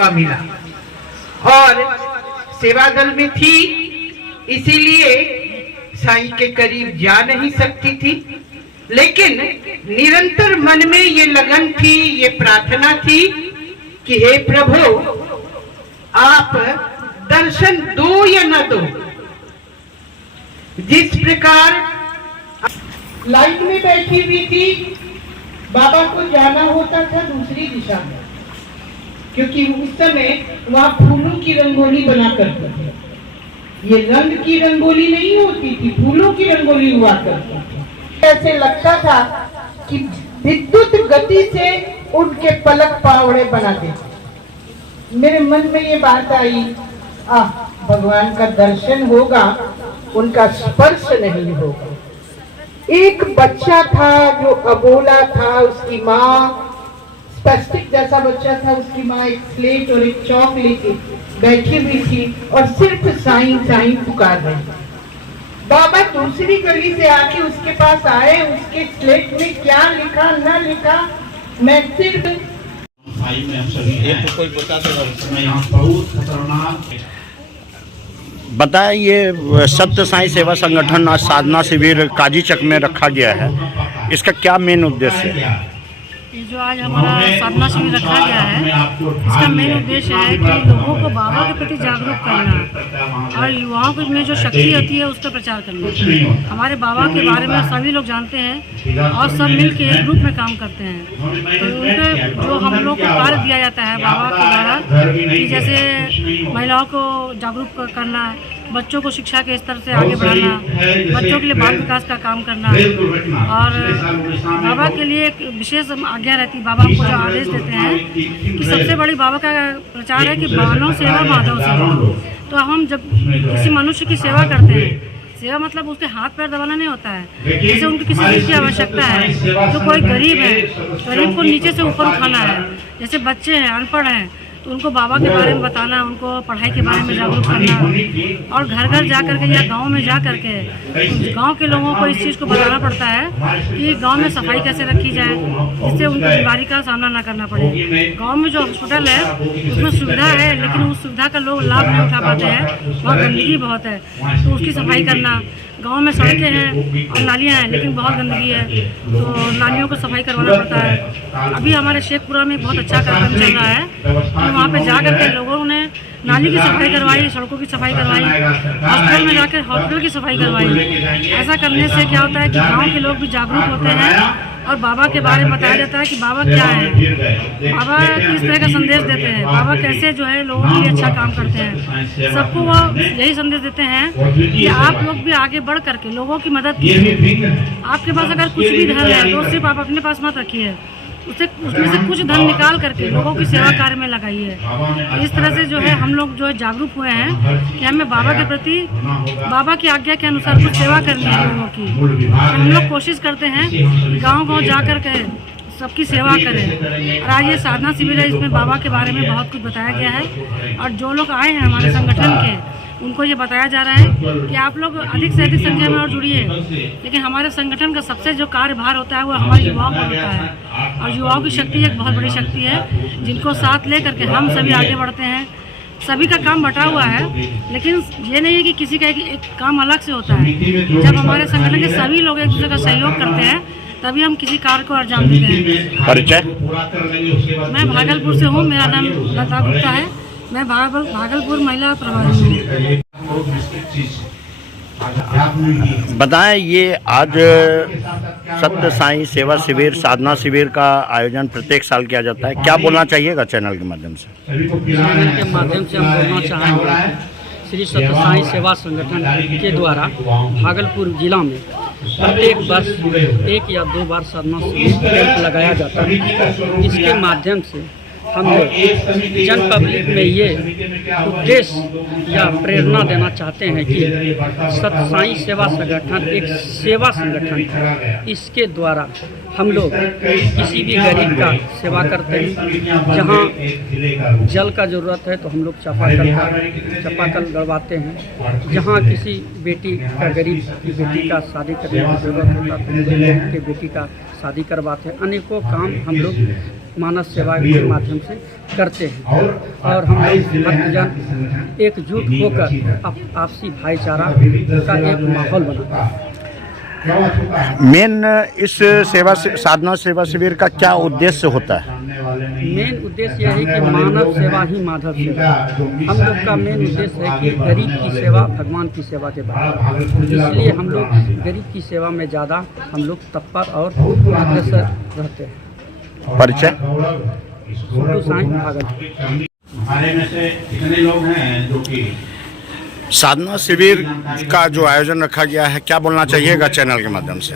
मौका मिला और सेवा दल में थी, इसीलिए साईं के करीब जा नहीं सकती थी, लेकिन निरंतर मन में ये लगन थी, ये प्रार्थना थी कि हे प्रभु आप दर्शन दो या न दो। जिस प्रकार लाइन में बैठी हुई थी, बाबा को जाना होता था दूसरी दिशा में, क्योंकि उस समय वहां फूलों की रंगोली बना करते थे। ये रंग की रंगोली नहीं होती थी, फूलों की रंगोली हुआ करती थी। ऐसे लगता था कि विद्युत गति से उनके पलक पावड़े बना देते। मेरे मन में ये बात आई, भगवान का दर्शन होगा, उनका स्पर्श नहीं होगा। एक बच्चा था जो अबोला था, उसकी माँ स्पष्टिक जैसा बच्चा था, उसकी माँ एक स्लेट और एक चौक लेके बैठी हुई थी और सिर्फ साईं साईं पुकार रही। बाबा दूसरी गली से आके उसके पास आए, उसके स्लेट में क्या लिखा न लिखा मैं सिर्फ कोई बहुत खतरनाक बताया। ये सत्य साईं सेवा संगठन आज साधना शिविर काजीचक में रखा गया है, इसका क्या मेन उद्देश्य है? ये जो आज हमारा साधना शिविर रखा गया है, इसका मेन उद्देश्य है कि लोगों को बाबा के प्रति जागरूक करना और युवाओं में जो शक्ति होती है उसका प्रचार करना। हमारे बाबा के बारे में सभी लोग जानते हैं और सब मिल के एक ग्रुप में काम करते हैं। तो उनके जो हम लोग को कार्य दिया जाता है बाबा के द्वारा, कि जैसे महिलाओं को जागरूक करना, बच्चों को शिक्षा के स्तर से आगे बढ़ाना, बच्चों के लिए बाल विकास का काम करना, और बाबा के लिए एक विशेष आज्ञा रहती है। बाबा हमको जो आदेश देते हैं कि सबसे बड़ी बाबा का प्रचार है कि मानव सेवा माधव सेवा। तो हम जब किसी मनुष्य की सेवा करते हैं, सेवा मतलब उसके हाथ पैर दबाना नहीं होता है, जैसे उनको किसी चीज़ की आवश्यकता है, तो कोई गरीब है, गरीब को नीचे से ऊपर उठाना है, जैसे बच्चे हैं अनपढ़ हैं तो उनको बाबा के बारे में बताना, उनको पढ़ाई के बारे में जागरूक करना, और घर घर जा करके या गांव में जा करके गांव के लोगों को इस चीज़ को बताना पड़ता है कि गांव में सफाई कैसे रखी जाए, जिससे उनको बीमारी का सामना ना करना पड़े। गांव में जो हॉस्पिटल है उसमें सुविधा है, लेकिन उस सुविधा का लोग लाभ नहीं उठा पाते हैं, वहाँ गंदगी बहुत है, तो उसकी सफाई करना। गांव में सड़कें हैं और नालियाँ हैं, लेकिन बहुत गंदगी है, तो नालियों को सफाई करवाना पड़ता है। अभी हमारे शेखपुरा में बहुत अच्छा कार्यक्रम चल रहा है, तो वहाँ पे जा करके लोगों ने नाली की सफाई करवाई, सड़कों की सफाई करवाई, हॉस्पिटल में जाकर हॉस्पिटल की सफाई करवाई। ऐसा करने से क्या होता है कि गाँव के लोग भी जागरूक होते हैं और बाबा के बारे में बताया जाता है कि बाबा क्या है, बाबा किस तरह का संदेश देते हैं, बाबा कैसे जो है लोगों के लिए अच्छा काम करते हैं। सबको वो यही संदेश देते हैं कि आप लोग भी आगे बढ़ करके लोगों की मदद कीजिए। आपके पास अगर कुछ भी धन है तो सिर्फ आप अपने पास मत रखिए, उसमें से कुछ धन निकाल करके लोगों की सेवा कार्य में लगाइए। इस तरह से जो है हम लोग जो है जागरूक हुए हैं कि हमें बाबा के प्रति, बाबा की आज्ञा के अनुसार कुछ सेवा करनी है लोगों की। हम लोग कोशिश करते हैं गांव-गांव जा कर के सबकी सेवा करें। और आज ये साधना शिविर है, इसमें बाबा के बारे में बहुत कुछ बताया गया है, और जो लोग आए हैं हमारे संगठन के उनको ये बताया जा रहा है कि आप लोग अधिक से अधिक संख्या में और जुड़िए। लेकिन हमारे संगठन का सबसे जो कार्यभार होता है वो हमारे युवाओं पर होता है, और युवाओं की शक्ति एक बहुत बड़ी शक्ति है, जिनको साथ ले करके हम सभी आगे बढ़ते हैं। सभी का काम बटा हुआ है, लेकिन ये नहीं है कि किसी का एक काम अलग से होता है। जब हमारे संगठन के सभी लोग एक दूसरे का सहयोग करते हैं तभी हम किसी कार्य को अंजाम देते हैं। परिचय? मैं भागलपुर से हूँ, मेरा नाम लता गुप्ता है, मैं भागलपुर महिला प्रभारी हूँ। बताएं, ये आज सत्य साईं सेवा शिविर, साधना शिविर का आयोजन प्रत्येक साल किया जाता है, क्या बोलना चाहिएगा चैनल के माध्यम से? चैनल के माध्यम से हम बोलना चाहेंगे श्री सत्य साईं सेवा संगठन के द्वारा भागलपुर जिला में प्रत्येक वर्ष 1 या 2 बार साधना शिविर कैंप लगाया जाता है। इसके माध्यम से हम लोग जन पब्लिक में ये उद्देश्य या प्रेरणा देना चाहते हैं कि सत्य साईं सेवा संगठन एक सेवा संगठन है। इसके द्वारा हम लोग किसी भी गरीब का सेवा करते हैं। जहाँ जल का ज़रूरत है तो हम लोग चापाकल गड़वाते हैं। जहाँ किसी बेटी का, गरीब की बेटी का शादी करने की ज़रूरत होता है तो उनके बेटी का शादी करवाते हैं। अनेकों काम हम लोग मानव सेवा के माध्यम से करते हैं और हम लोग भक्तजन एकजुट होकर आपसी भाईचारा का एक माहौल बनाते हैं। मेन इस सेवा साधना सेवा शिविर का क्या उद्देश्य होता है? मेन उद्देश्य यह है कि मानव सेवा ही माधव सेवा। हम लोग का मेन उद्देश्य है कि गरीब की सेवा भगवान की सेवा के बराबर, इसलिए हम लोग गरीब की सेवा में ज़्यादा हम लोग तत्पर और अग्रसर रहते हैं। परिचय? सुल्लू साईं भागलपुर। हमारे में से कितने लोग हैं जो कि साधना शिविर का जो आयोजन रखा गया है, क्या बोलना चाहिएगा चैनल के माध्यम से?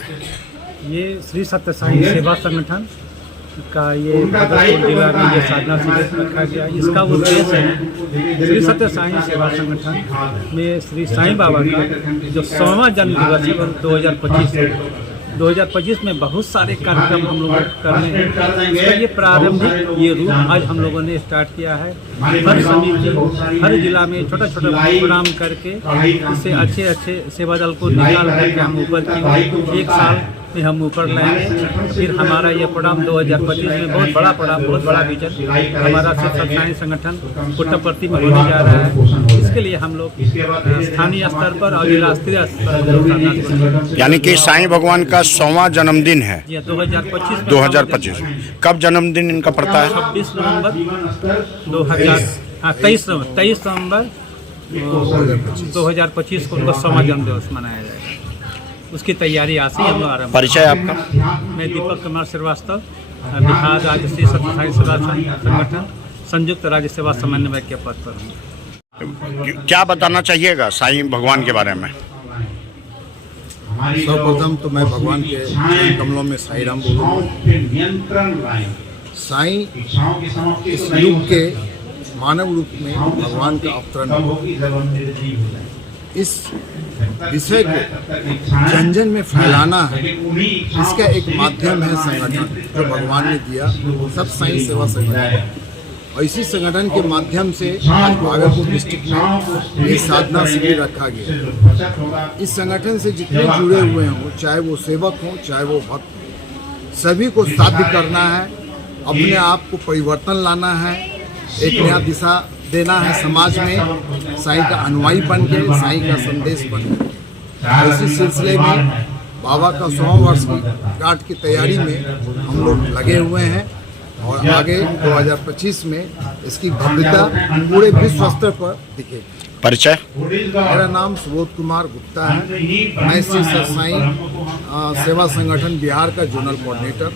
ये श्री सत्य साईं सेवा संगठन का ये भागलपुर जिला में ये साधना शिविर रखा गया। इसका उद्देश्य है श्री सत्य साईं सेवा संगठन में श्री साईं बाबा का जो 100वां जन्म दिवस है 2025 में बहुत सारे कार्यक्रम हम लोग कर रहे हैं। इसका ये प्रारंभिक ये रूप आज हम लोगों ने स्टार्ट किया है। हर समिति हर जिला में छोटा छोटा प्रोग्राम करके इससे अच्छे सेवा दल को निकाल करके हम ऊपर की एक साल में हम ऊपर लाएंगे। फिर हमारा ये प्रोग्राम 2025 में बहुत बड़ा प्रोग्राम, बहुत बड़ा विजन हमारा सत्य साईं संगठन पुट्टपर्ती में होने जा रहा है। इसके लिए हम लोग स्थानीय स्तर पर और जिला स्तरीय स्तर पर, यानी कि साईं भगवान का 100वां जन्मदिन है 2025 कब जन्मदिन इनका पड़ता है? 26 नवंबर 23 नवंबर 2025 को उनका 100वां जन्म दिवस मनाया जाएगा। उसकी तैयारी आज से हम लोग आरम्भ। परिचय आपका? मैं दीपक कुमार श्रीवास्तव, बिहार राज्य श्री सत्य साईं सेवा संगठन संयुक्त राज्य सेवा समन्वय के पद पर हूँ। क्या बताना चाहिएगा साईं भगवान के बारे में? सर्वप्रथम तो मैं भगवान के चरण कमलों में साईं राम बोलूँगा। साईं इस युग के मानव रूप में भगवान का अवतरण, इस विषय को जन जन में फैलाना है। इसका एक माध्यम है संगठन जो भगवान ने दिया, सब साईं सेवा संगठन। और इसी संगठन के माध्यम से आज भागलपुर डिस्ट्रिक्ट में ये साधना शिविर रखा गया। इस संगठन से जितने जुड़े हुए हों, चाहे वो सेवक हों चाहे वो भक्त, सभी को साध्य करना है, अपने आप को परिवर्तन लाना है, एक नया दिशा देना है समाज में, साईं का अनुयायी बन के, साईं का संदेश बन के। इसी सिलसिले में बाबा का 100वां वर्ष की गांठ की तैयारी में हम लोग लगे हुए हैं और आगे 2025 में इसकी भव्यता पूरे विश्व स्तर पर दिखेगी। परिचय? मेरा नाम सुबोध कुमार गुप्ता है। मैं श्री सत्य साईं सेवा संगठन बिहार का जोनल कोऑर्डिनेटर।